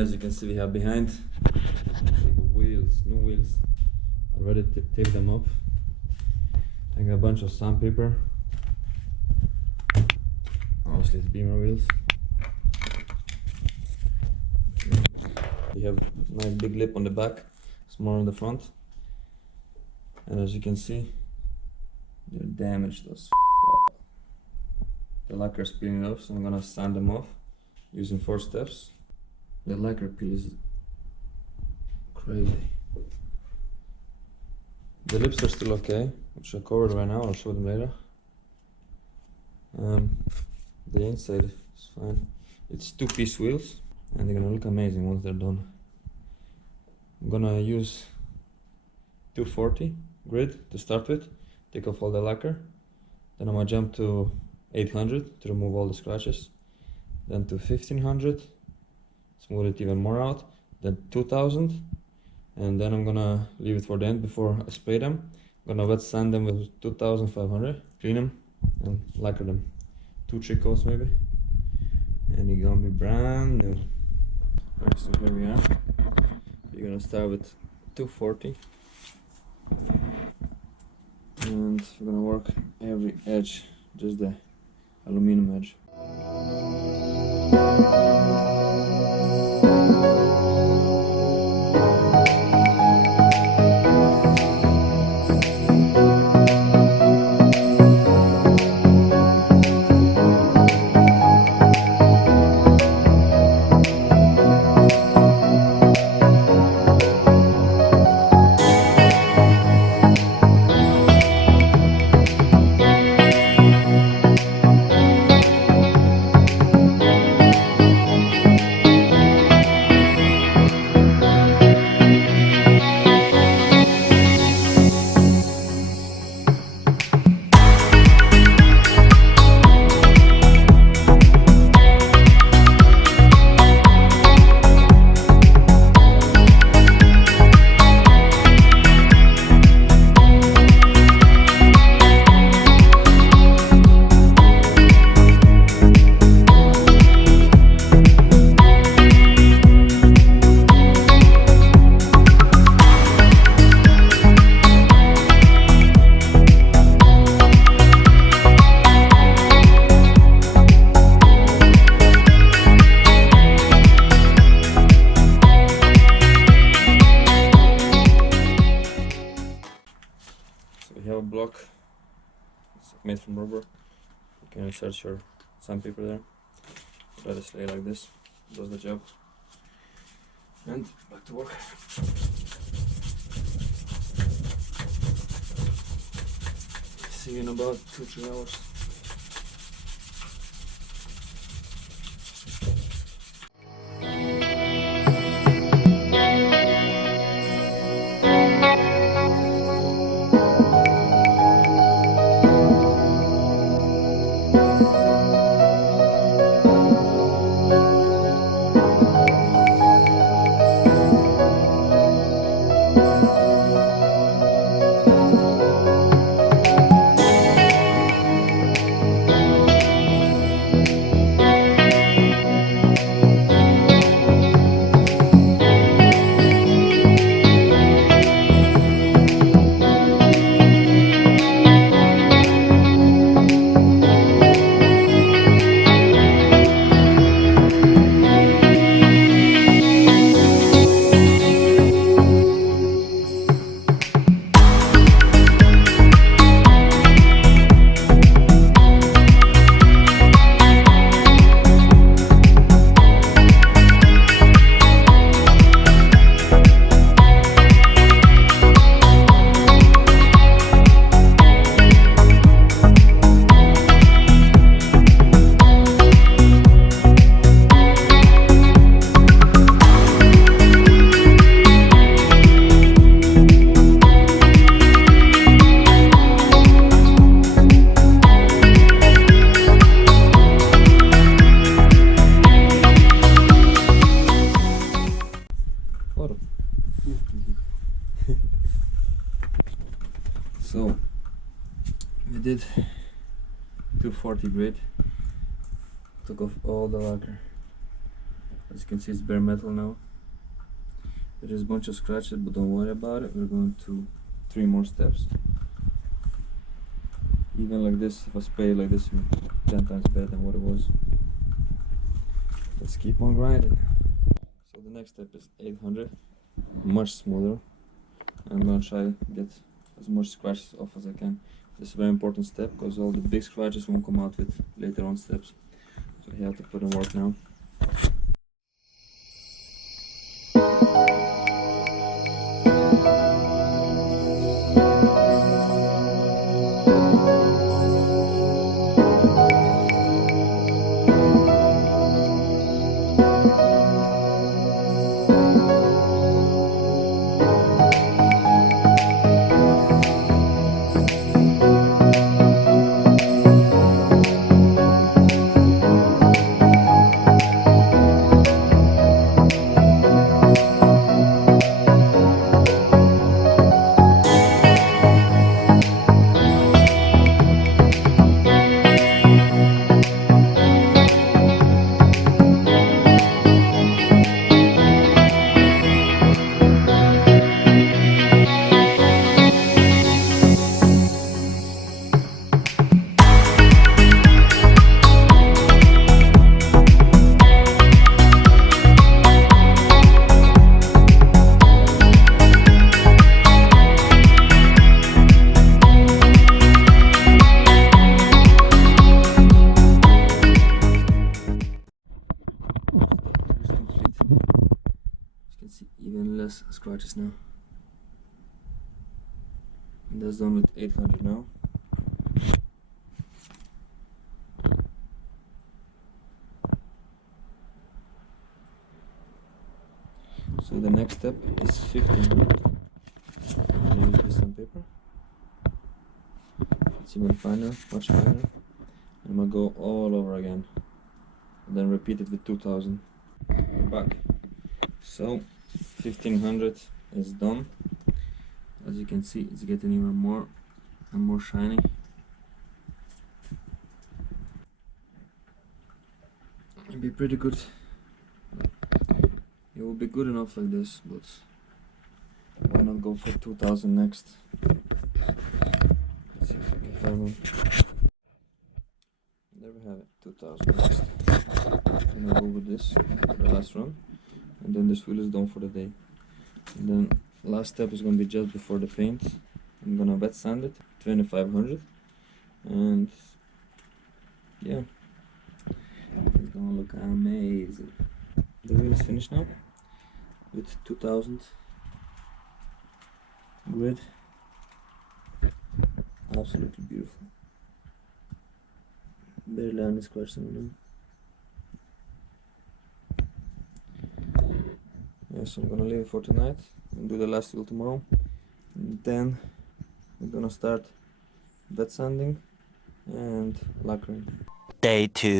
as you can see, we have behind wheels, new wheels. Already taped them up. I got a bunch of sandpaper. Obviously, it's Beamer wheels. You have a nice big lip on the back, smaller on the front. And as you can see, they're damaged as f***. The lacquer is peeling off, so I'm gonna sand them off using 4 steps. The lacquer peel is crazy. The lips are still okay, which are covered right now. I'll show them later. The inside is fine. It's 2-piece wheels, and they're gonna look amazing once they're done. I'm gonna use 240 grid to start with, take off all the lacquer. Then I'm gonna jump to 800 to remove all the scratches. Then to 1500, smooth it even more out. Then 2000, and then I'm gonna leave it for the end before I spray them. I'm gonna wet sand them with 2500, clean them and lacquer them. 2-3 coats maybe, and you're gonna be brand new. Alright, so here we are. You're gonna start with 240, and we're gonna work every edge, just the aluminum edge. Block. It's made from rubber. You can insert your sandpaper there. Let it lay like this. Does the job. And back to work. See you in about 2-3 hours. So we did 240 grit, took off all the lacquer, As you can see, it's bare metal now. There is a bunch of scratches, but don't worry about it. We're going to 3 more steps. Even like this, if I spray it like this, 10 times better than what it was. Let's keep on grinding. So the next step is 800, much smoother. I'm gonna try to get as much scratches off as I can. This is a very important step because all the big scratches won't come out with later on steps. So you have to put in work now. Even less scratches now. And that's done with 800 now. So the next step is 1500. I'm gonna use this sandpaper. It's even finer, much finer. I'm gonna go all over again. And then repeat it with 2000. We're back. So 1500 is done. As you can see, it's getting even more and more shiny. It'll be pretty good. It will be good enough like this, but why not go for 2000 next? Let's see if I can find one. There we have it, 2000 next. I'm gonna go with this for the last run, and then this wheel is done for the day. And then last step is going to be just before the paint. I'm gonna wet sand it 2500, and yeah, it's gonna look amazing. The wheel is finished now with 2000 grid. Absolutely beautiful. Barely any scratches on them. Yeah, so I'm gonna leave it for tonight and do the last wheel tomorrow. And then we're gonna start wet sanding and lacquering. Day 2.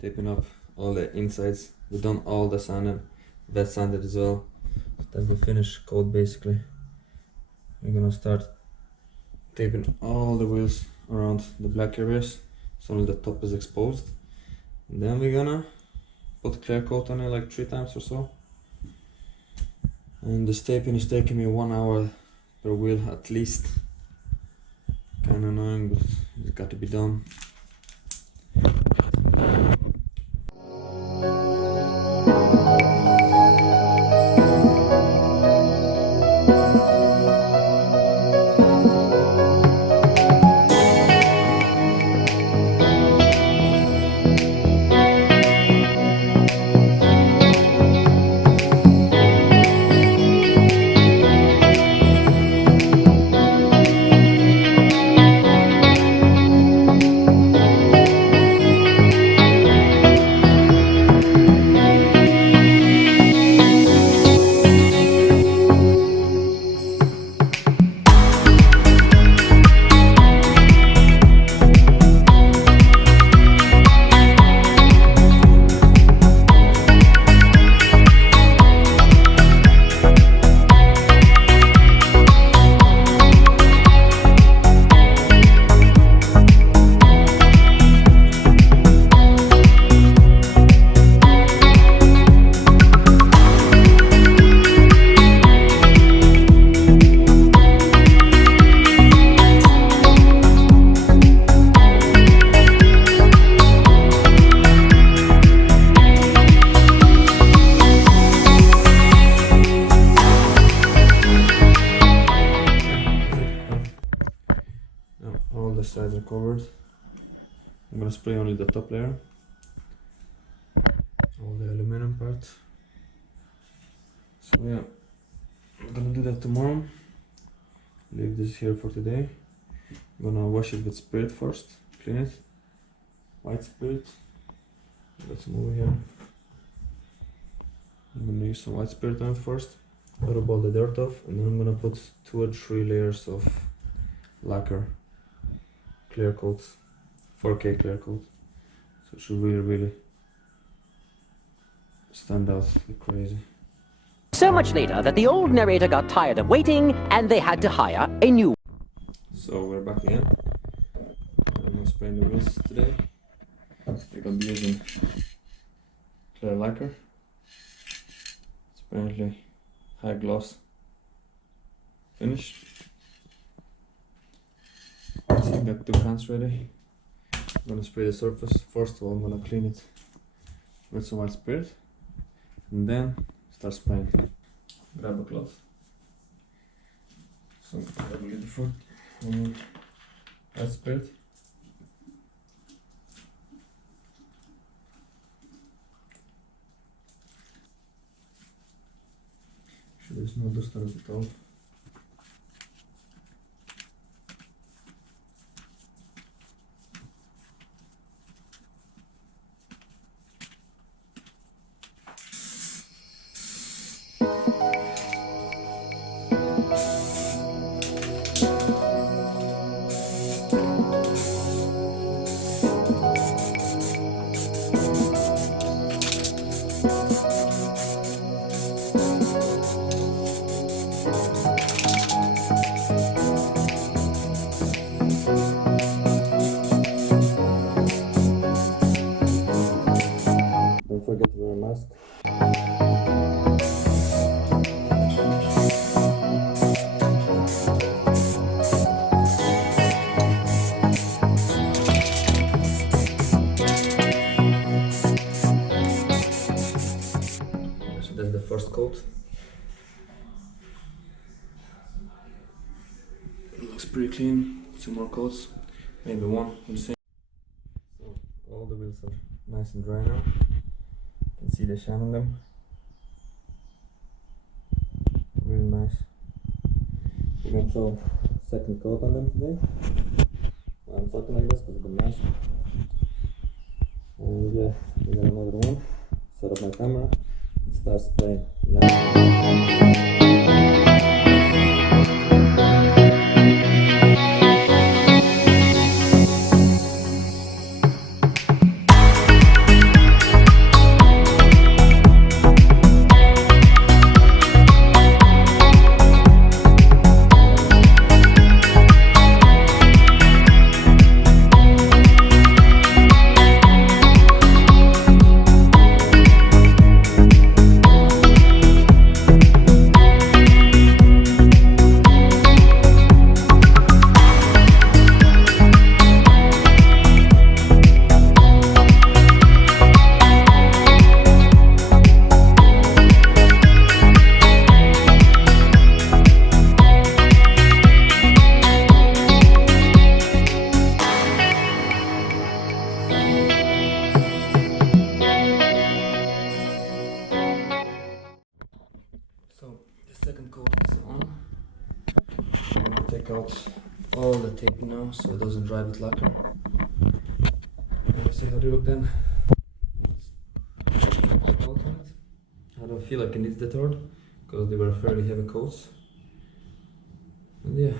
Taping up all the insides. We've done all the sanding, wet sanded as well. That's the finished coat basically. We're gonna start taping all the wheels around the black areas so only the top is exposed. And then we're gonna put clear coat on it like 3 times or so. And this taping is taking me 1 hour per wheel at least. Kinda annoying, but it's got to be done. sides are covered. I'm gonna spray only the top layer, all the aluminum part. So yeah, I'm gonna do that tomorrow. Leave this here for today. I'm gonna wash it with spirit first, clean it. White spirit. Got some over here. I'm gonna use some white spirit on it first. Rub all the dirt off, and then I'm gonna put 2 or 3 layers of lacquer, clear coat, 4K clear coat. So it should really stand out like crazy. So much later that the old narrator got tired of waiting and they had to hire a new. So we're back again. I'm gonna spray the wheels today. We're gonna be using clear lacquer. It's apparently high gloss finish. So I've got 2 cans ready. I'm gonna spray the surface. First of all, I'm gonna clean it with some white spirit, and then start spraying. Grab a cloth. So grab a little foot white spirit. So there's no dust on it at all. Don't forget to wear a mask. So that's the first coat. Looks pretty clean. 2 more coats, maybe 1. We'll see. So all the wheels are nice and dry now. You can see the shine on them. Really nice. We're gonna throw second coat on them today. I'm talking like this because of the mask. And yeah, we got another one. Set up my camera and start spraying. So the second coat is on. I'm going to take out all the tape now so it doesn't dry with lacquer. And let's see how they look then. I don't feel like it needs the third because they were fairly heavy coats. And yeah.